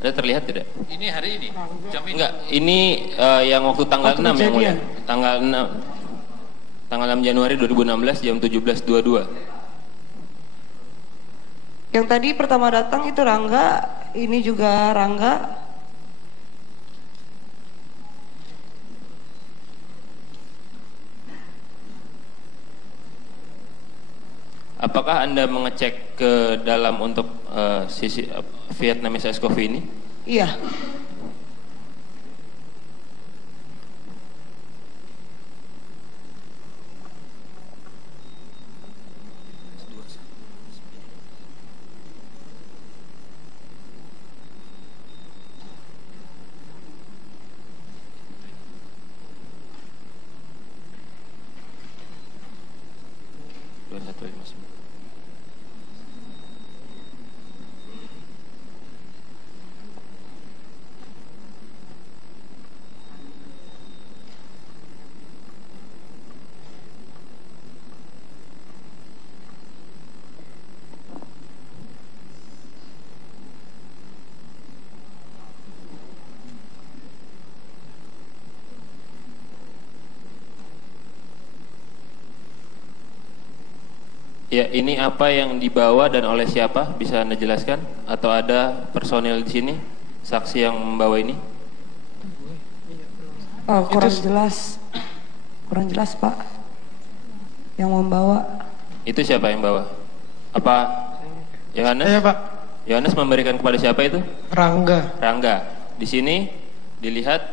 Ada terlihat tidak? Ini hari ini? Jam ini? Enggak, ini yang waktu tanggal 6 yang mulia. Tanggal 6 Januari 2016 jam 17.22. Yang tadi pertama datang itu Rangga, ini juga Rangga. Apakah Anda mengecek ke dalam untuk sisi Vietnamese Ice Coffee ini? Iya. Ya, ini apa yang dibawa dan oleh siapa? Bisa Anda jelaskan? Atau ada personil di sini, saksi yang membawa ini? Oh, kurang jelas Pak. Yang membawa. Itu siapa yang bawa? Apa Yohanes? Saya Pak. Yohanes memberikan kepada siapa itu? Rangga. Rangga. Di sini dilihat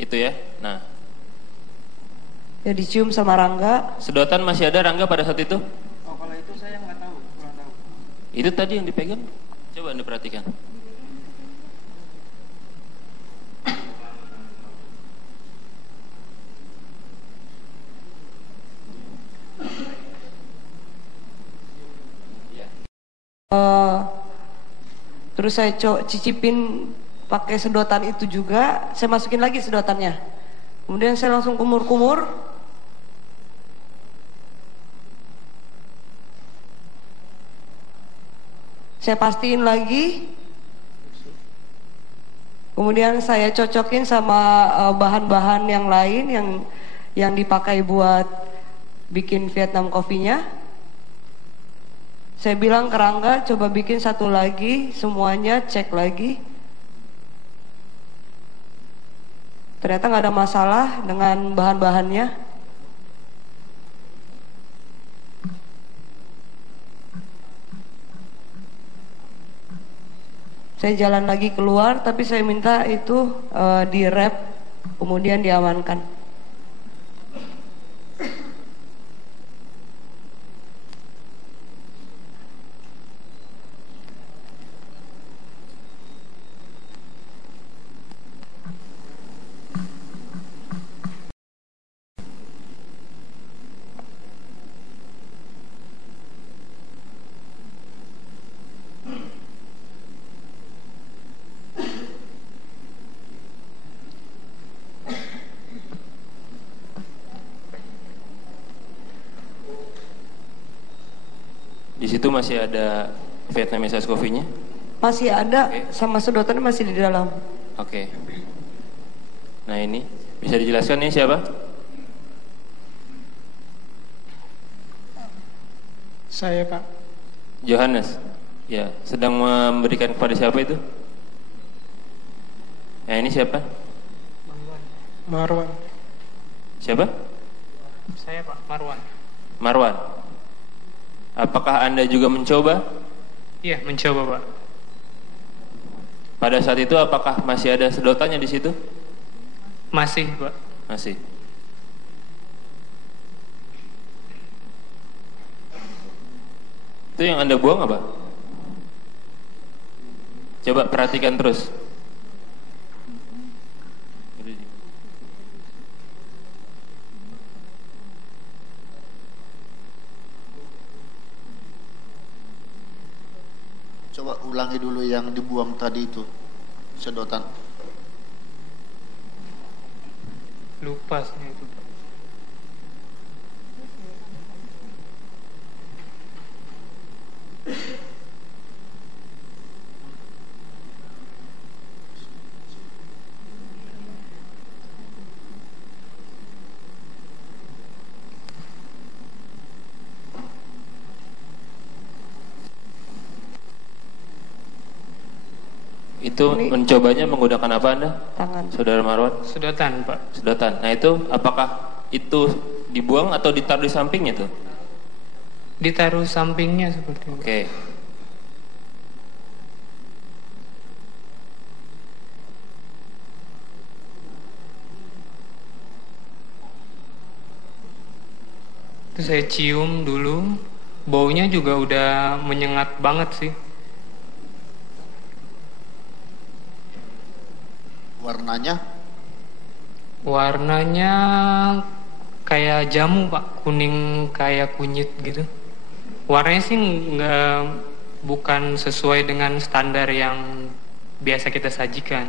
itu ya. Nah, Ya dicium sama Rangga. sedotan masih ada Rangga pada saat itu? Oh, kalau itu saya nggak tahu, kurang tahu. Itu tadi yang dipegang. Coba Anda perhatikan. Terus saya cicipin pakai sedotan itu juga. Saya masukin lagi sedotannya. Kemudian saya langsung kumur-kumur. Saya pastiin lagi. Kemudian saya cocokin sama bahan-bahan yang lain yang dipakai buat bikin Vietnam coffee-nya. Saya bilang ke Rangga, coba bikin satu lagi, semuanya cek lagi. Ternyata nggak ada masalah dengan bahan-bahannya. Saya jalan lagi keluar, tapi saya minta itu di wrap, kemudian diamankan. Di situ masih ada Vietnamese Ice Coffee-nya? Masih ada, Oke. sama sedotannya masih di dalam. Oke. Nah ini, bisa dijelaskan ini siapa? Saya Pak. Johannes. Ya, sedang memberikan kepada siapa itu? Nah ini siapa? Marwan. Siapa? Saya Pak, Marwan. Marwan. Apakah Anda juga mencoba? Iya, mencoba Pak. Pada saat itu apakah masih ada sedotannya di situ? Masih Pak. Masih. Itu yang Anda buang apa? Coba perhatikan terus. Coba ulangi dulu yang dibuang tadi itu, sedotan. Lupa saya itu Pak. Itu Ini- mencobanya menggunakan apa Anda? Tangan. Saudara Marwan? Sedotan, Pak. Sedotan. Nah itu apakah itu dibuang atau ditaruh di sampingnya tuh? Ditaruh sampingnya seperti itu. Oke. Itu saya cium dulu. Baunya juga udah menyengat banget sih. Warnanya Warnanya kayak jamu, Pak. Kuning kayak kunyit gitu. Warnanya sih bukan sesuai dengan standar yang biasa kita sajikan.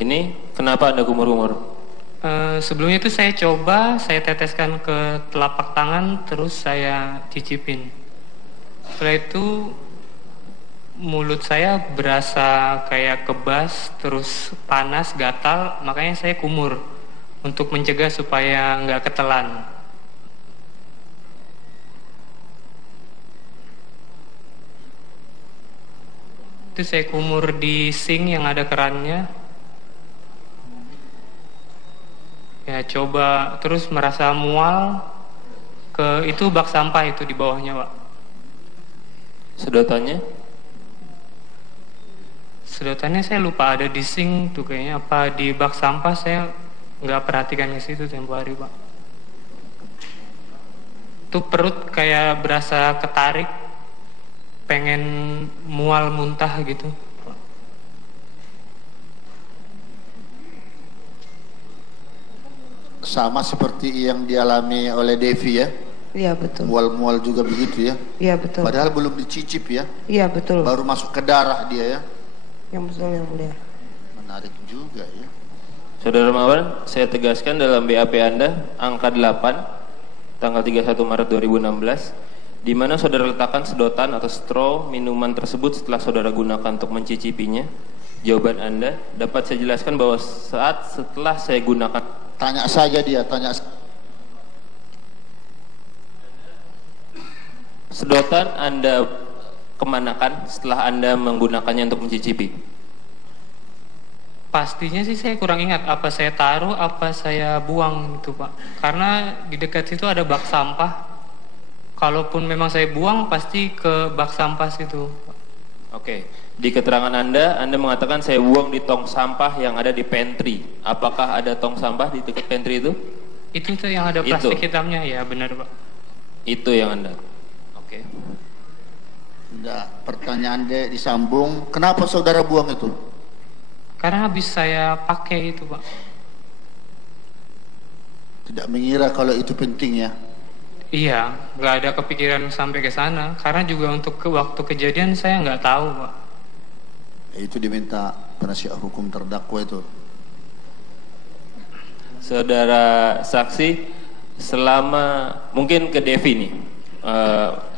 Ini kenapa Anda kumur-kumur? Sebelumnya itu saya coba, saya teteskan ke telapak tangan, terus saya cicipin. Setelah itu mulut saya berasa kayak kebas, terus panas, gatal, makanya saya kumur untuk mencegah supaya nggak ketelan. Itu saya kumur di sink yang ada kerannya. Ya coba terus merasa mual ke itu bak sampah itu di bawahnya, Pak. Sedotannya? Sedotannya saya lupa ada di sink tuh kayaknya, apa di bak sampah, saya nggak perhatikan ke situ tempo hari, Pak. Tuh perut kayak berasa ketarik, pengen mual muntah gitu. sama seperti yang dialami oleh Devi ya. Iya betul. Mual-mual juga begitu ya. Iya betul. Padahal belum dicicip ya. Iya betul. Baru masuk ke darah dia ya. Yang betul yang mulia. Menarik juga ya. Saudara Marwan, saya tegaskan dalam BAP Anda angka 8 tanggal 31 Maret 2016 di mana saudara letakkan sedotan atau straw minuman tersebut setelah saudara gunakan untuk mencicipinya. Jawaban Anda dapat saya jelaskan bahwa saat setelah saya gunakan. Tanya saja dia, tanya. Sedotan Anda kemanakan setelah Anda menggunakannya untuk mencicipi? Pastinya sih saya kurang ingat apa saya taruh, apa saya buang itu, Pak. Karena di dekat situ ada bak sampah. Kalaupun memang saya buang pasti ke bak sampah situ. Oke. Di keterangan Anda mengatakan saya buang di tong sampah yang ada di pantry. Apakah ada tong sampah di dekat pantry itu? Itu yang ada plastik hitamnya, ya benar, Pak. Itu yang Anda. Oke. Enggak, pertanyaan dia disambung. Kenapa saudara buang itu? Karena habis saya pakai itu, Pak. Tidak mengira kalau itu penting ya. Iya, nggak ada kepikiran sampai ke sana. Karena juga untuk waktu kejadian saya nggak tahu, Pak. Itu diminta penasihat hukum terdakwa itu. Saudara saksi, selama mungkin ke Devi nih,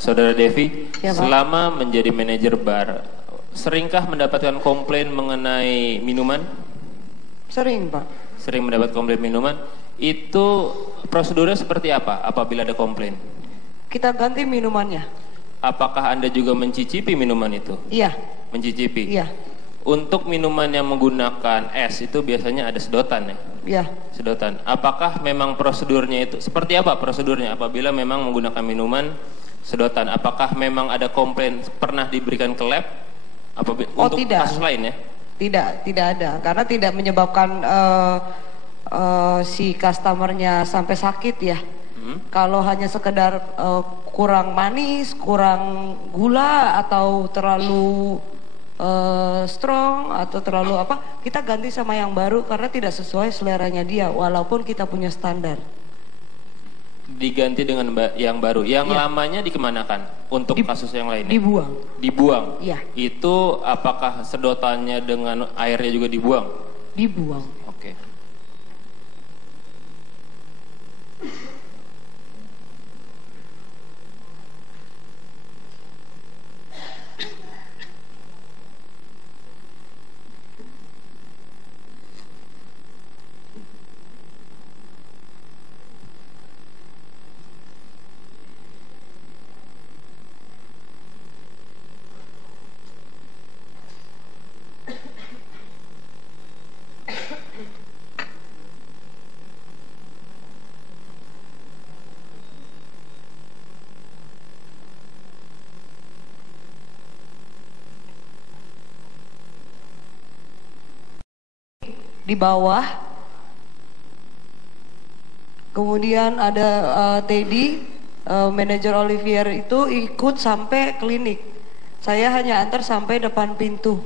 saudara Devi, Ya, Pak. selama menjadi manajer bar, seringkah mendapatkan komplain mengenai minuman? Sering Pak. Sering mendapat komplain minuman. Itu prosedurnya seperti apa apabila ada komplain? Kita ganti minumannya. Apakah Anda juga mencicipi minuman itu? Iya. Mencicipi? Iya. Untuk minuman yang menggunakan es itu biasanya ada sedotan ya? Iya. Sedotan. Apakah memang prosedurnya itu seperti apa prosedurnya apabila memang menggunakan minuman sedotan? Apakah memang ada komplain pernah diberikan ke lab? Oh, untuk tidak. kasus lain ya? Tidak ada. Karena tidak menyebabkan si customernya sampai sakit ya. Kalau hanya sekedar kurang manis, kurang gula atau terlalu strong atau terlalu apa, kita ganti sama yang baru karena tidak sesuai seleranya dia walaupun kita punya standar. Diganti dengan yang baru. Yang Ya. lamanya dikemanakan untuk kasus yang lainnya? Dibuang. Dibuang. Iya. Itu apakah sedotannya dengan airnya juga dibuang? Dibuang. Oke. di bawah. Kemudian ada Teddy, manajer Olivier itu ikut sampai klinik. Saya hanya antar sampai depan pintu.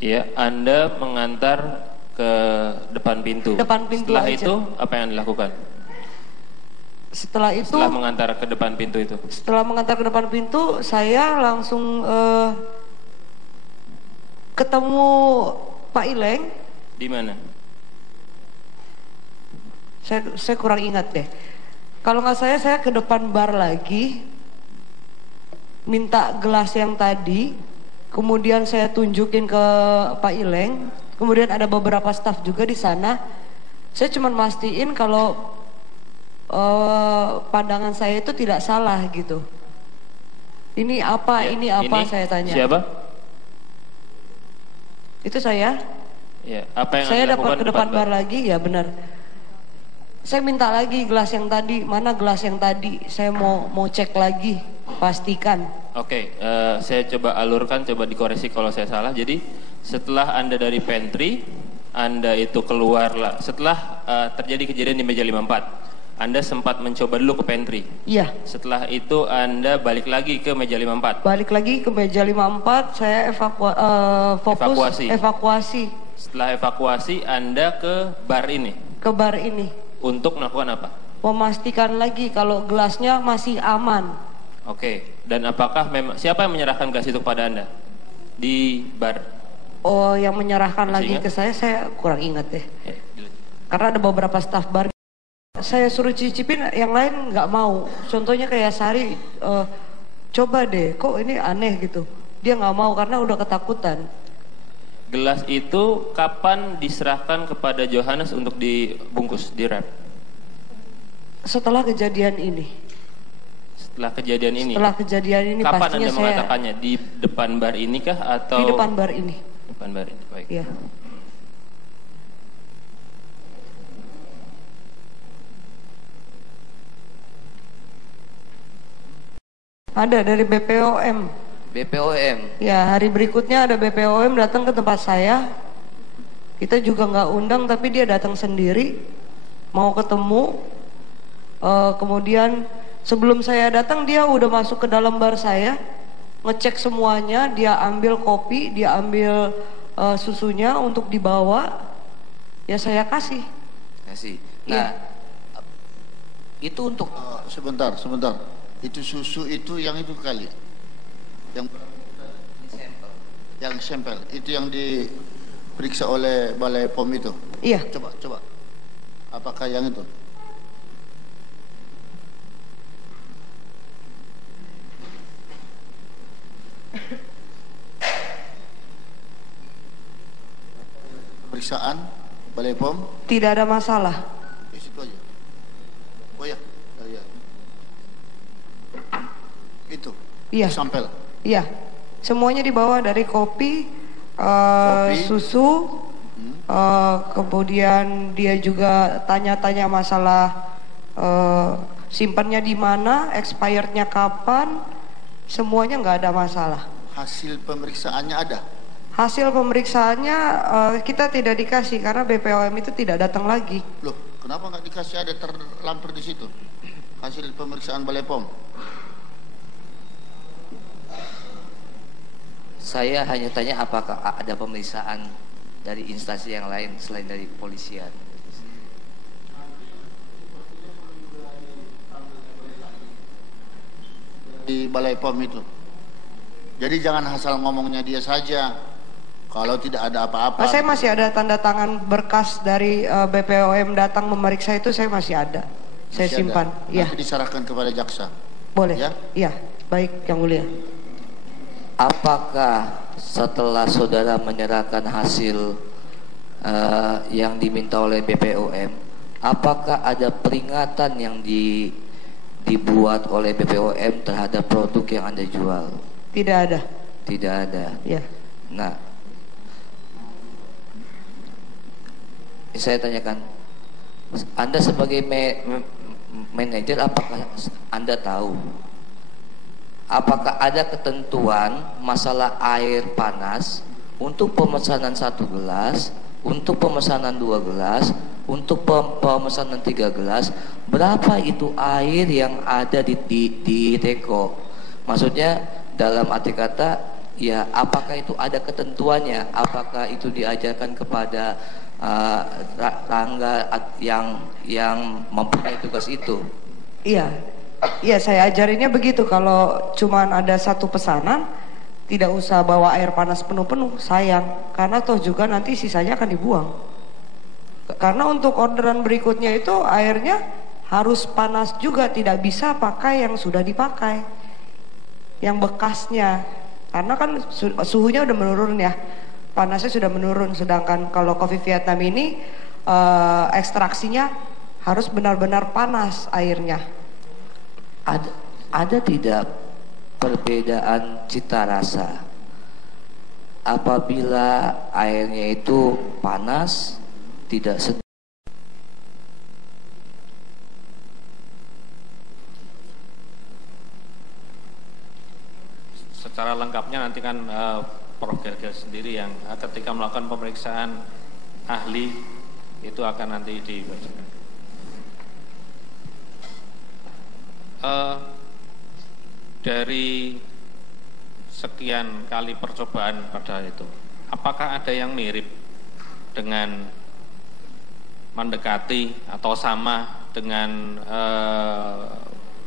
Iya, Anda mengantar ke depan pintu. Depan pintu Setelah aja. itu apa yang dilakukan? Setelah itu, Setelah mengantar ke depan pintu itu. setelah mengantar ke depan pintu, saya langsung ketemu Pak Ileng. Di mana? Saya kurang ingat deh. Kalau nggak saya ke depan bar lagi, minta gelas yang tadi, kemudian saya tunjukin ke Pak Ileng, kemudian ada beberapa staf juga di sana. Saya cuma mastiin kalau pandangan saya itu tidak salah gitu. Ini apa, Ya, ini apa, ini saya tanya. Siapa? Itu saya. Ya, apa yang Saya Anda dapat lakukan ke depan bar lagi, ya benar. Saya minta lagi gelas yang tadi, mana gelas yang tadi? Saya mau cek lagi, pastikan. Oke, saya coba alurkan, coba dikoreksi kalau saya salah. Jadi setelah Anda dari pantry, Anda itu keluar lah. Setelah terjadi kejadian di meja 54, Anda sempat mencoba dulu ke pantry. Iya. Setelah itu Anda balik lagi ke meja 54. Balik lagi ke meja 54, saya fokus evakuasi Setelah evakuasi, Anda ke bar ini ke bar ini. untuk melakukan apa? Memastikan lagi kalau gelasnya masih aman. Oke, dan apakah memang siapa yang menyerahkan gelas itu kepada Anda di bar? Oh, yang menyerahkan Masih lagi ingat? ke saya kurang ingat deh. Ya, Karena ada beberapa staf bar. Saya suruh cicipin, yang lain nggak mau. Contohnya kayak Sari, coba deh, kok ini aneh gitu. Dia nggak mau karena udah ketakutan. gelas itu kapan diserahkan kepada Johannes untuk dibungkus, dirap? Setelah kejadian ini. Setelah kejadian ini. Setelah kejadian ini Kapan pastinya Anda saya mengatakannya? Di depan bar ini kah atau di depan bar ini. Depan bar ini. Baik. Iya. Ada dari BPOM. BPOM. Ya, hari berikutnya ada BPOM datang ke tempat saya. Kita juga nggak undang, tapi dia datang sendiri, mau ketemu. Kemudian sebelum saya datang dia udah masuk ke dalam bar saya, ngecek semuanya. Dia ambil kopi, dia ambil susunya untuk dibawa. Ya saya kasih. Kasih. Iya. Nah, itu untuk Sebentar. Itu susu itu yang itu kali. Yang sampel. Itu yang diperiksa oleh Balai POM itu. Iya. Coba. Apakah yang itu? Pemeriksaan Balai POM Tidak ada masalah. di situ aja. Oh ya. Ya. Itu. Iya. Sampel. Iya. Semuanya dibawa dari kopi, Kopi. susu, kemudian dia juga tanya-tanya masalah simpannya di mana, expirednya kapan, semuanya nggak ada masalah. Hasil pemeriksaannya ada. Hasil pemeriksaannya kita tidak dikasih karena BPOM itu tidak datang lagi. Loh, kenapa nggak dikasih, ada terlampir di situ? Hasil pemeriksaan Balai POM. saya hanya tanya apakah ada pemeriksaan dari instansi yang lain selain dari kepolisian. Di Balai POM itu. Jadi jangan asal ngomongnya dia saja. Kalau tidak ada apa-apa. Saya masih ada tanda tangan berkas dari BPOM datang memeriksa itu, saya masih ada. Saya masih simpan. ada. Iya. Nanti diserahkan kepada jaksa. Boleh. Ya? Iya. Baik, Yang Mulia. Apakah setelah saudara menyerahkan hasil yang diminta oleh BPOM, apakah ada peringatan yang dibuat oleh BPOM terhadap produk yang Anda jual? Tidak ada. Tidak ada. Ya. Nah, saya tanyakan, Anda sebagai manajer, apakah Anda tahu apakah ada ketentuan masalah air panas untuk pemesanan 1 gelas, untuk pemesanan 2 gelas, untuk pemesanan 3 gelas, berapa itu air yang ada di teko? Maksudnya dalam arti kata, ya apakah itu ada ketentuannya? Apakah itu diajarkan kepada tangga yang mempunyai tugas itu? Iya, iya saya ajarinnya begitu. Kalau cuman ada satu pesanan, tidak usah bawa air panas penuh-penuh, sayang. Karena toh juga nanti sisanya akan dibuang. Karena untuk orderan berikutnya itu airnya harus panas juga, tidak bisa pakai yang sudah dipakai, yang bekasnya. Karena kan suhunya udah menurun ya, panasnya sudah menurun. Sedangkan kalau kopi Vietnam ini ekstraksinya harus benar-benar panas airnya. Ada tidak perbedaan cita rasa apabila airnya itu panas, tidak secara lengkapnya nanti kan Prof. Gergel sendiri yang ketika melakukan pemeriksaan ahli itu akan nanti dibacakan. Dari sekian kali percobaan pada itu, apakah ada yang mirip dengan mendekati atau sama dengan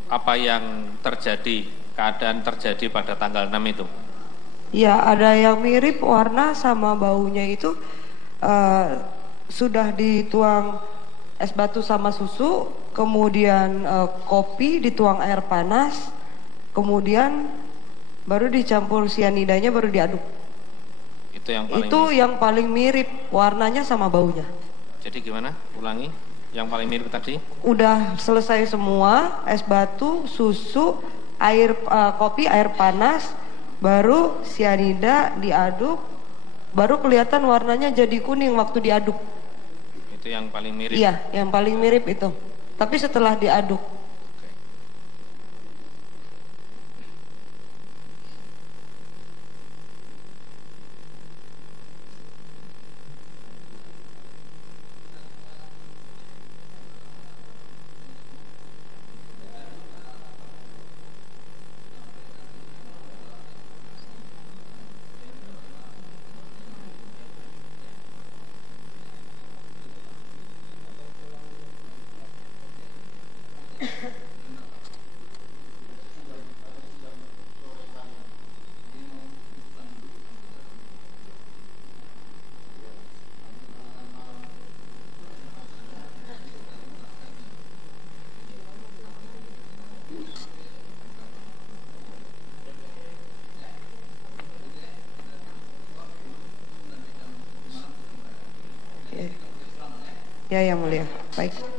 apa yang terjadi, keadaan terjadi pada tanggal 6 itu? Ya, ada yang mirip warna sama baunya itu sudah dituang es batu sama susu, kemudian kopi dituang air panas, kemudian baru dicampur sianidanya, baru diaduk. Itu yang paling mirip warnanya sama baunya. Jadi gimana? Ulangi. Yang paling mirip tadi? Udah selesai semua, es batu, susu, air kopi, air panas, baru sianida diaduk, baru kelihatan warnanya jadi kuning waktu diaduk. Itu yang paling mirip? Iya, yang paling mirip itu. Tapi setelah diaduk. Ya, yang mulia. Baik.